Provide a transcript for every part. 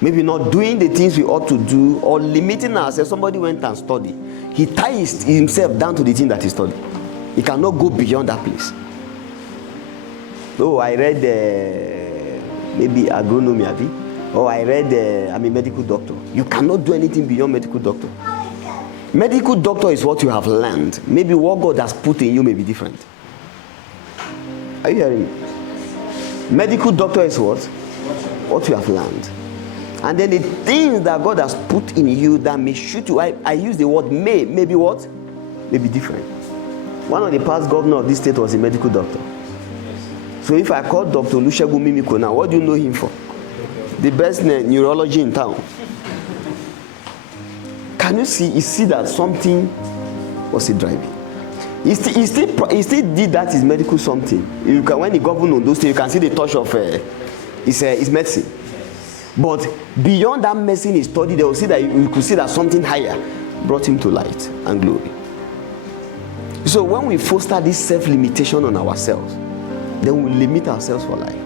maybe not doing the things we ought to do, or limiting ourselves. Somebody went and studied. He ties himself down to the thing that he studied. He cannot go beyond that place. Oh, I read maybe agronomy, or I read I'm a medical doctor. You cannot do anything beyond medical doctor. Medical doctor is what you have learned. Maybe what God has put in you may be different. Are you hearing me? Medical doctor is what? What you have learned. And then the things that God has put in you that may shoot you, I use the word maybe what? May be different. One of the past governors of this state was a medical doctor. So if I call Dr. Olusegun Mimiko now, what do you know him for? The best neurology in town. Can you see that something was he driving? He still did that his medical something. You can, when he governed on those things, you can see the touch of his medicine. But beyond that medicine he studied, they will see that you could see that something higher brought him to light and glory. So when we foster this self-limitation on ourselves, then we limit ourselves for life.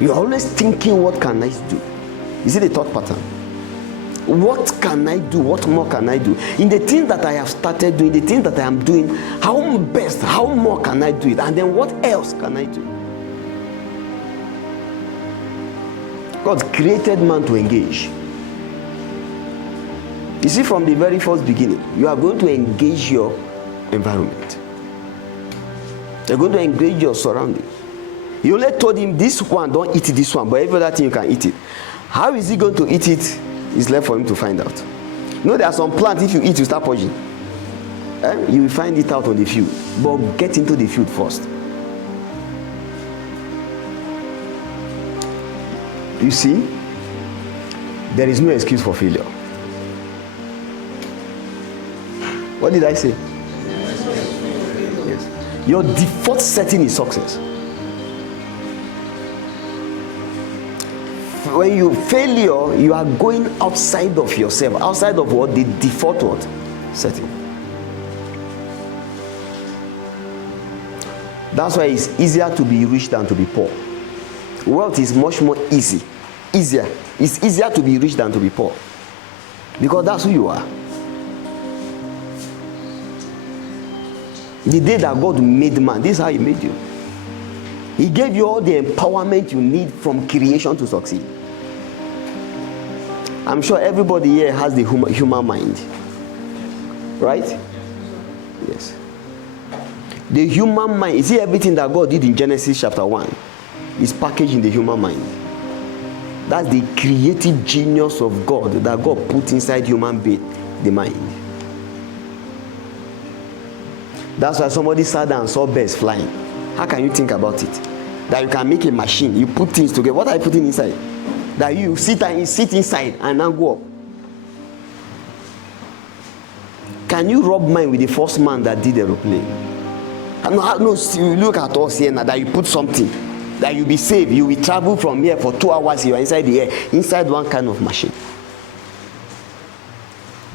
You're always thinking, what can I do? You see the thought pattern? What can I do? What more can I do? In the things that I have started doing, the things that I am doing, how more can I do it? And then what else can I do? God created man to engage. You see, from the very first beginning, you are going to engage your environment. You're going to engage your surroundings. You only told him this one, don't eat this one, but every other thing you can eat it. How is he going to eat it? It's left for him to find out. You know, there are some plants, if you eat, you start purging. You will find it out on the field. But get into the field first. You see, there is no excuse for failure. What did I say? Yes. Your default setting is success. When you failure, you are going outside of yourself, outside of what the default what setting. That's why it's easier to be rich than to be poor. Wealth is much more easier. It's easier to be rich than to be poor, because that's who you are. The day that God made man, this is how he made you. He gave you all the empowerment you need from creation to succeed. I'm sure everybody here has the human mind. Right? Yes. The human mind, you see, everything that God did in Genesis chapter 1 is packaged in the human mind. That's the creative genius of God that God put inside human being, the mind. That's why somebody sat down and saw birds flying. How can you think about it? That you can make a machine, you put things together. What are you putting inside? That you sit inside and now go up. Can you rub mind with the first man that did the aeroplane? No, you look at us here now, that you put something, that you'll be safe, you will travel from here for 2 hours, you are inside the air, inside one kind of machine.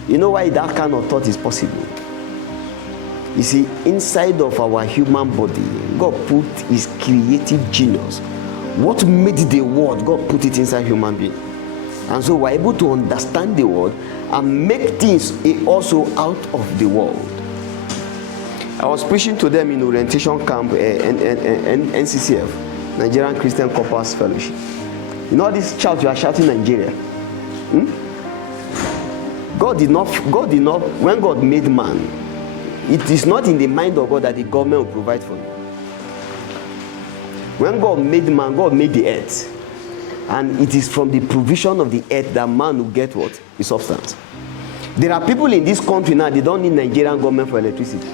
You know why that kind of thought is possible? You see, inside of our human body, God put his creative genius. What made the world, God put it inside human being. And so we're able to understand the world and make things also out of the world. I was preaching to them in orientation camp, NCCF, Nigerian Christian Corpus Fellowship. You know this shout you are shouting Nigeria? God did not, when God made man, it is not in the mind of God that the government will provide for you. When God made man, God made the earth. And it is from the provision of the earth that man will get what? The substance. There are people in this country now, they don't need Nigerian government for electricity.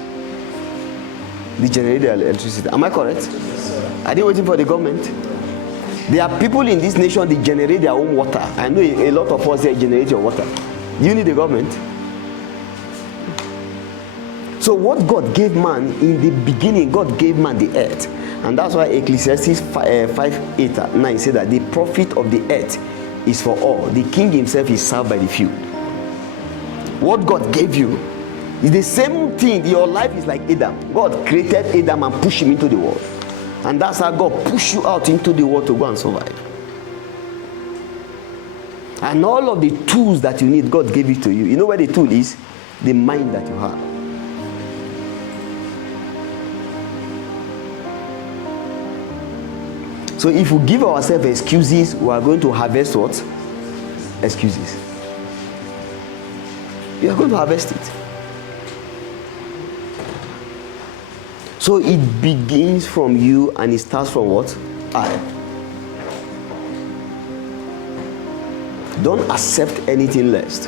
They generate their electricity. Am I correct? Yes, sir. Are they waiting for the government? There are people in this nation, they generate their own water. I know a lot of us here generate your water. Do you need the government? So what God gave man in the beginning, God gave man the earth. And that's why Ecclesiastes 5:8-9 said that the profit of the earth is for all. The king himself is served by the few. What God gave you is the same thing. Your life is like Adam. God created Adam and pushed him into the world. And that's how God pushed you out into the world to go and survive. And all of the tools that you need, God gave it to you. You know where the tool is? The mind that you have. So if we give ourselves excuses, we are going to harvest what? Excuses. You are going to harvest it. So it begins from you and it starts from what? I. Don't accept anything less.